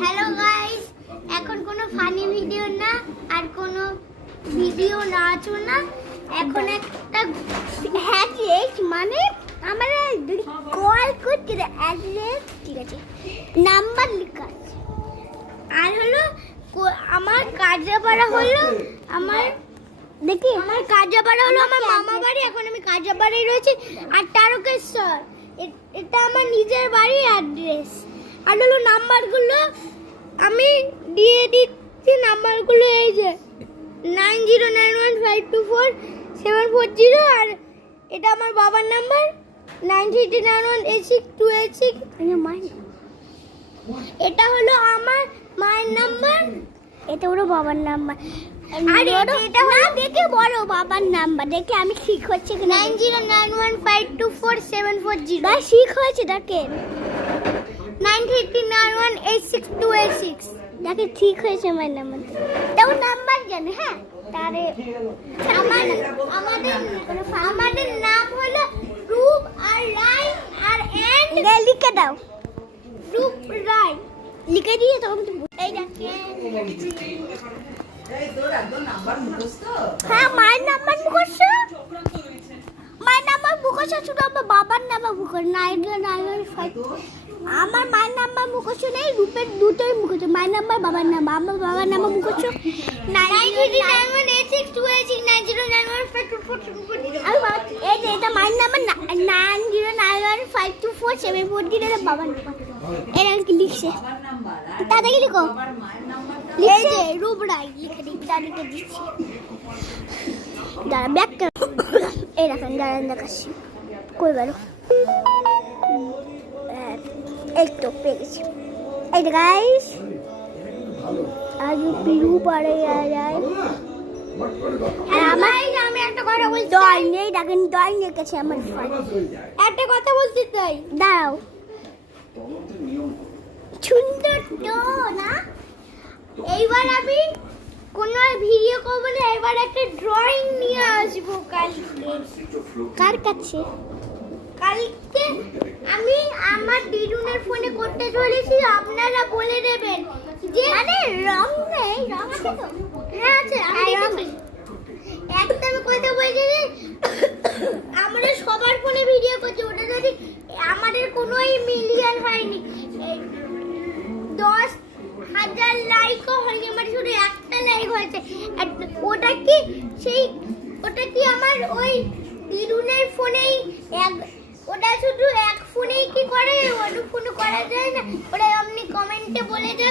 Hello guys, এখন কোনো funny video না আর কোনো ভিডিও নাচও না, এখন একটা অ্যাড্রেস মানে আমরা কল করতে অ্যাড্রেস, ঠিক আছে, নাম্বার লেখা আছে। আর হলো আমার কাজরাপাড়া হলো আমার আমার কাজরাপাড়া হলো আমার মামা বাড়ি। এখন আমি কাজরাপাড়ায় রয়েছি। আর তারকেশ্বর এটা আমার নিজের বাড়ির অ্যাড্রেস। আর হলো নাম্বারগুলো আমি দিয়ে দিচ্ছি। নাম্বারগুলো এই যে 9091524740। আর এটা আমার বাবার নাম্বার 939186286286। এটা হলো আমার মায়ের নাম্বার, এটা হলো বাবার নাম্বার। আর এটা হলো দেখে বড় বাবার নাম্বার, দেখে আমি ঠিক হচ্ছে 9091524740। ভাই ঠিক হয়েছে, দেখেন 939186286286। দেখে ঠিক হয়েছে আমার নাম্বার। তাও নাম্বার জানে। হ্যাঁ, তারে আমাদের নাম হলো রূপ আর রায় আর এন্ড লিখে দাও। রূপ রায় লিখে দিয়ে তখন এই দেখেন। হ্যাঁ, মায়ের নাম্বার মুখস্থ, মায়ের নাম্বার মুখস্থ, শুধু আমার বাবার নাম্বার মুখস্থ। 995 আমার মায়ের নাম্বার মুখস্থ নেই, রূপের দুটোই মুখস্থ। মায়ের নাম্বার, বাবার নাম্বার। আমার বাবার নাম্বার মুখস্থ 909186289091524740। এই যে এটা মায়ের নাম্বার 9091524740। এটা বাবার নাম্বার। এটা কি লিখছে তাড়াতাড়ি লিখো। এই যে রূপ রায় লিখে দিচ্ছি, তারিখে দিচ্ছি। দাঁড়া ব্যাক এই রাখেন, দাঁড়ান দেখাচ্ছি। কই গেল? এই তো পেয়ে গেছি। এই যে গাইস, আজ পিউ পাড়ে যায়। আমি একটা কথা বলছি, দই নেই, দেখেন দই নিয়ে গেছে আমার। একটা কথা বলছি, তাই দাঁড়াও। সুন্দর তো না? এইবার আমি কোনো ভিডিও করবো না, এবার একটা ড্রয়িং নিয়ে আসবো কালকে। কার কাছে? কালকে আমি আমার দিদুনের ফোনে করতে চলেছি। আপনারা বলে দেবেন যে মানে রং নেই, রং আছে তো? হ্যাঁ আছে, আমি একটা আমি কথা বলছি যে আমরা সবার ফোনে ভিডিও করছি। ওটা যদি আমাদের কোনোই মিলিয়ন হয়নি, 10,000 লাইকও হয়নি, আমার শুধু একটা লাইক হয়েছে। আর ওটা কি আমার ওই দিদুনের ফোনেই ওটা শুধু এক ফোনেই কি করে, অন্য ফোনে করা যায় না? ওটা আপনি কমেন্টে বলে দেন।